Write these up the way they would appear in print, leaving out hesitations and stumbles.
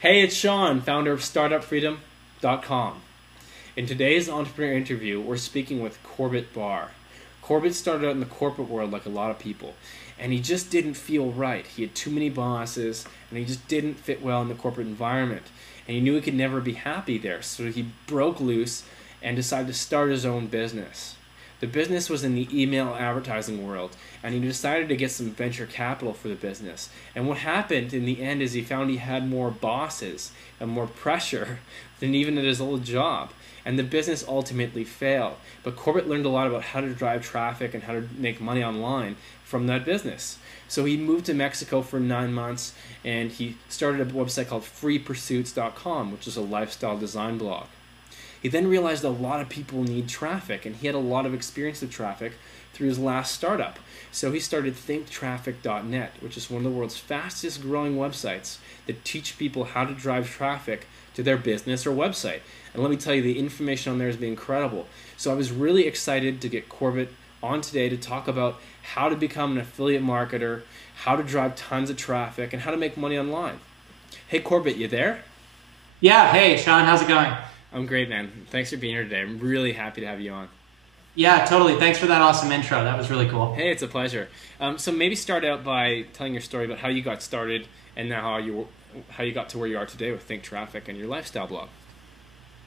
Hey, it's Sean, founder of StartupFreedom.com. In today's entrepreneur interview, we're speaking with Corbett Barr. Corbett started out in the corporate world like a lot of people, and he just didn't feel right. He had too many bosses, and he just didn't fit well in the corporate environment. And he knew he could never be happy there, so he broke loose and decided to start his own business. The business was in the email advertising world, and he decided to get some venture capital for the business. And what happened in the end is he found he had more bosses and more pressure than even at his old job. And the business ultimately failed. But Corbett learned a lot about how to drive traffic and how to make money online from that business. So he moved to Mexico for 9 months, and he started a website called freepursuits.com, which is a lifestyle design blog. He then realized a lot of people need traffic, and he had a lot of experience with traffic through his last startup. So he started thinktraffic.net, which is one of the world's fastest growing websites that teach people how to drive traffic to their business or website. And let me tell you, the information on there is incredible. So I was really excited to get Corbett on today to talk about how to become an affiliate marketer, how to drive tons of traffic, and how to make money online. Hey Corbett, you there? Yeah, hey Sean, how's it going? I'm great, man. Thanks for being here today. I'm really happy to have you on. Yeah, totally. Thanks for that awesome intro. That was really cool. Hey, it's a pleasure. So maybe start out by telling your story about how you got started and now how you got to where you are today with Think Traffic and your lifestyle blog.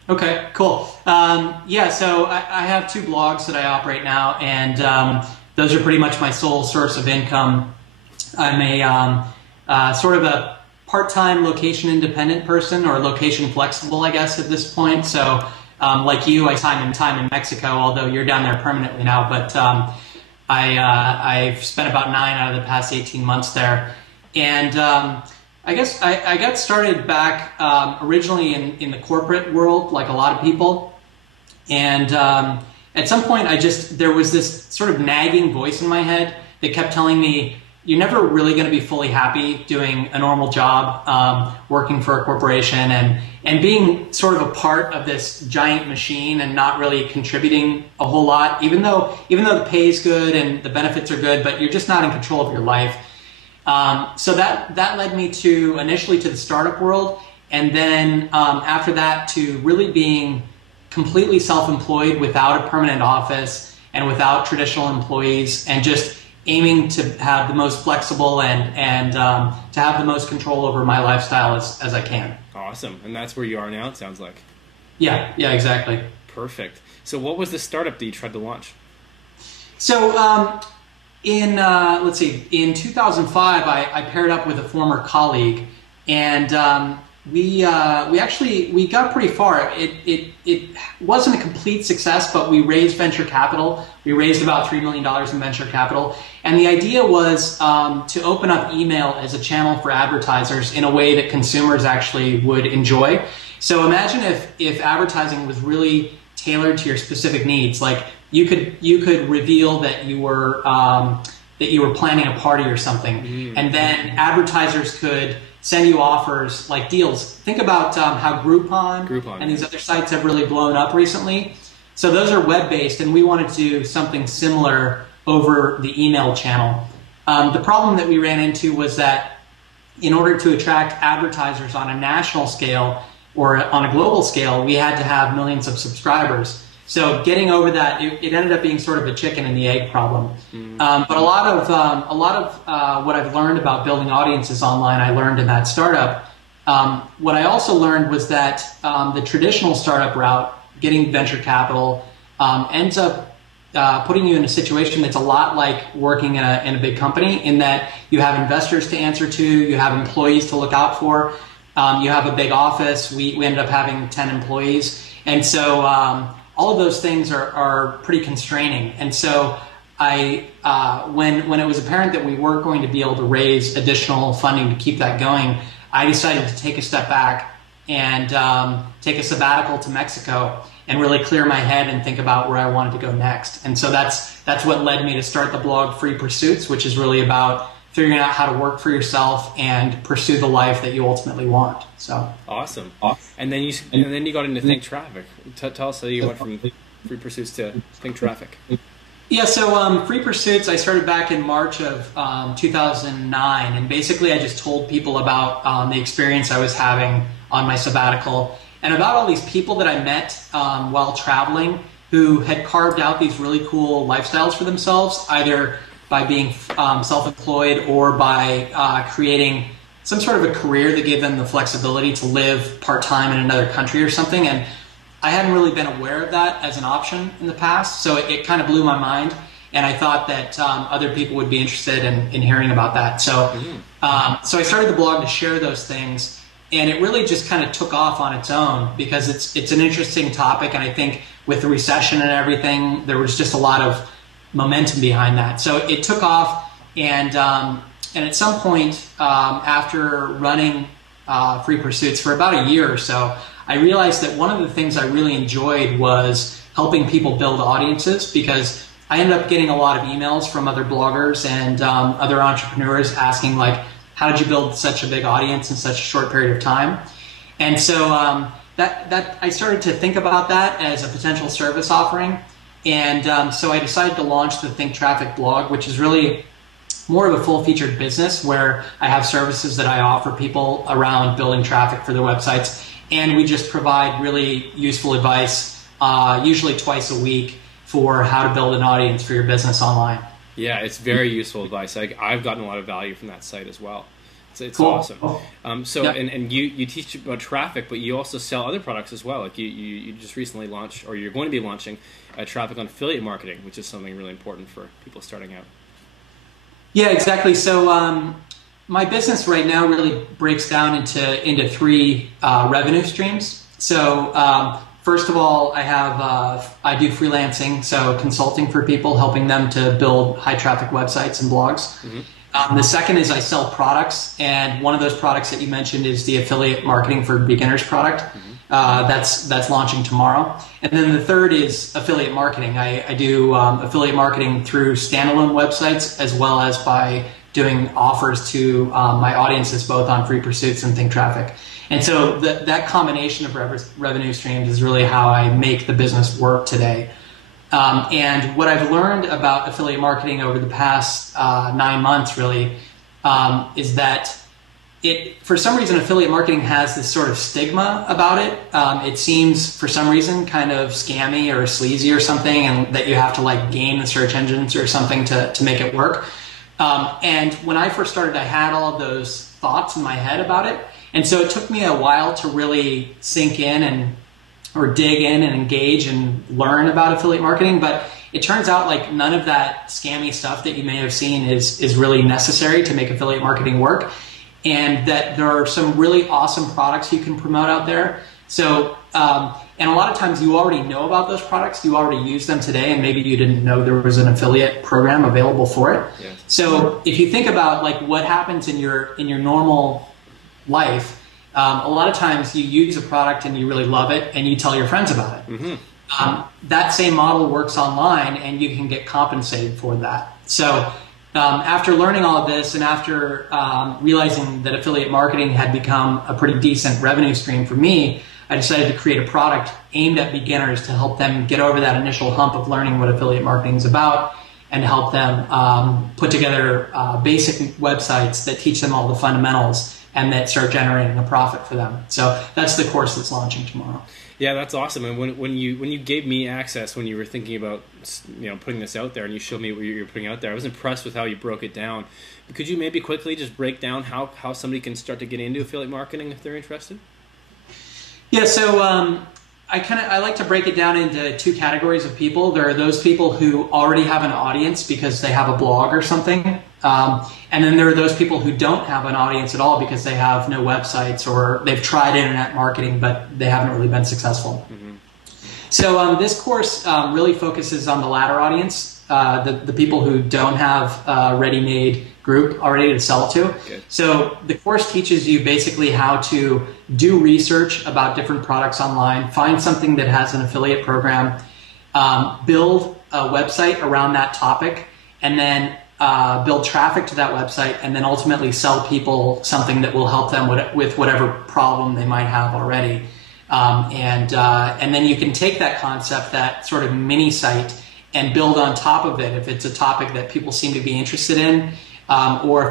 Okay, cool. Yeah, so I have 2 blogs that I operate now, and those are pretty much my sole source of income. I'm a sort of a part-time location-independent person, or location-flexible, I guess, at this point. So, like you, I spend time in Mexico, although you're down there permanently now. But I've spent about 9 out of the past 18 months there. And I guess I got started back originally in the corporate world, like a lot of people. And at some point, there was this sort of nagging voice in my head that kept telling me, you're never really going to be fully happy doing a normal job, working for a corporation and being sort of a part of this giant machine and not really contributing a whole lot, even though the pay is good and the benefits are good, but you're just not in control of your life. So that led me initially to the startup world, and then after that to really being completely self-employed without a permanent office and without traditional employees, and just aiming to have the most flexible and to have the most control over my lifestyle as I can. Awesome. And that's where you are now, it sounds like. Yeah, exactly. Perfect. So what was the startup that you tried to launch? So in 2005, I paired up with a former colleague, and we got pretty far. It wasn't a complete success, but we raised venture capital. We raised about $3 million in venture capital. And the idea was to open up email as a channel for advertisers in a way that consumers actually would enjoy. So imagine if advertising was really tailored to your specific needs. Like you could reveal that you were planning a party or something, and then advertisers could send you offers like deals. Think about how Groupon and these other sites have really blown up recently. So those are web-based, and we wanted to do something similar over the email channel. The problem that we ran into was that in order to attract advertisers on a national scale or on a global scale, we had to have millions of subscribers. So getting over that, it ended up being sort of a chicken and the egg problem. But a lot of what I've learned about building audiences online, I learned in that startup. What I also learned was that the traditional startup route, getting venture capital, ends up putting you in a situation that's a lot like working in a big company, in that you have investors to answer to, you have employees to look out for, you have a big office. We ended up having 10 employees, and so all of those things are pretty constraining. And so when it was apparent that we weren't going to be able to raise additional funding to keep that going, I decided to take a step back and take a sabbatical to Mexico and really clear my head and think about where I wanted to go next. And so that's what led me to start the blog Free Pursuits, which is really about figuring out how to work for yourself and pursue the life that you ultimately want. So awesome. And then you got into Think Traffic. Tell us how you went from Free Pursuits to Think Traffic. Yeah, so Free Pursuits, I started back in March of 2009, and basically I just told people about the experience I was having on my sabbatical and about all these people that I met while traveling who had carved out these really cool lifestyles for themselves, either by being self-employed or by creating some sort of a career that gave them the flexibility to live part-time in another country or something. And I hadn't really been aware of that as an option in the past, so it kind of blew my mind, and I thought that other people would be interested in hearing about that. So, so I started the blog to share those things, and it really just kind of took off on its own because it's an interesting topic, and I think with the recession and everything, there was just a lot of momentum behind that. So it took off, and at some point after running Free Pursuits for about a year or so, I realized that one of the things I really enjoyed was helping people build audiences, because I ended up getting a lot of emails from other bloggers and other entrepreneurs asking, like, how did you build such a big audience in such a short period of time? And so that I started to think about that as a potential service offering. And so I decided to launch the Think Traffic blog, which is really more of a full-featured business where I have services that I offer people around building traffic for their websites. And we just provide really useful advice, usually twice a week, for how to build an audience for your business online. Yeah, it's very useful advice. I've gotten a lot of value from that site as well. It's cool. Awesome. Yep. And you teach about traffic, but you also sell other products as well. Like you just recently launched, or you're going to be launching, traffic on affiliate marketing, which is something really important for people starting out. Yeah, exactly. So my business right now really breaks down into three revenue streams. So first of all, I do freelancing, so consulting for people, helping them to build high traffic websites and blogs. The second is I sell products, and one of those products that you mentioned is the affiliate marketing for beginners product. That's launching tomorrow. And then the third is affiliate marketing. I do affiliate marketing through standalone websites as well as by doing offers to my audiences both on Free Pursuits and Think Traffic. And so that combination of revenue streams is really how I make the business work today. And what I've learned about affiliate marketing over the past 9 months really is that for some reason, affiliate marketing has this sort of stigma about it. It seems, for some reason, kind of scammy or sleazy or something, and that you have to like game the search engines or something to make it work. And when I first started, I had all of those thoughts in my head about it. And so it took me a while to really sink in or dig in and engage and learn about affiliate marketing. But it turns out like none of that scammy stuff that you may have seen is really necessary to make affiliate marketing work. And that there are some really awesome products you can promote out there. So, and a lot of times you already know about those products, you already use them today, and maybe you didn't know there was an affiliate program available for it. Yeah. So if you think about like what happens in your normal life, a lot of times you use a product and you really love it and you tell your friends about it. That same model works online and you can get compensated for that. So after learning all of this and after realizing that affiliate marketing had become a pretty decent revenue stream for me, I decided to create a product aimed at beginners to help them get over that initial hump of learning what affiliate marketing is about and help them put together basic websites that teach them all the fundamentals and that start generating a profit for them. So that's the course that's launching tomorrow. Yeah, that's awesome. And when you gave me access, when you were thinking about putting this out there, and you showed me what you're putting out there, I was impressed with how you broke it down. But could you maybe quickly just break down how somebody can start to get into affiliate marketing if they're interested? Yeah, so I like to break it down into two categories of people. There are those people who already have an audience because they have a blog or something. And then there are those people who don't have an audience at all because they have no websites or they've tried internet marketing, but they haven't really been successful. So this course really focuses on the latter audience, the people who don't have a ready-made group already to sell to. Okay. So the course teaches you basically how to do research about different products online, find something that has an affiliate program, build a website around that topic, and then build traffic to that website, and then ultimately sell people something that will help them with whatever problem they might have already. And then you can take that concept, that sort of mini site, and build on top of it if it's a topic that people seem to be interested in, or if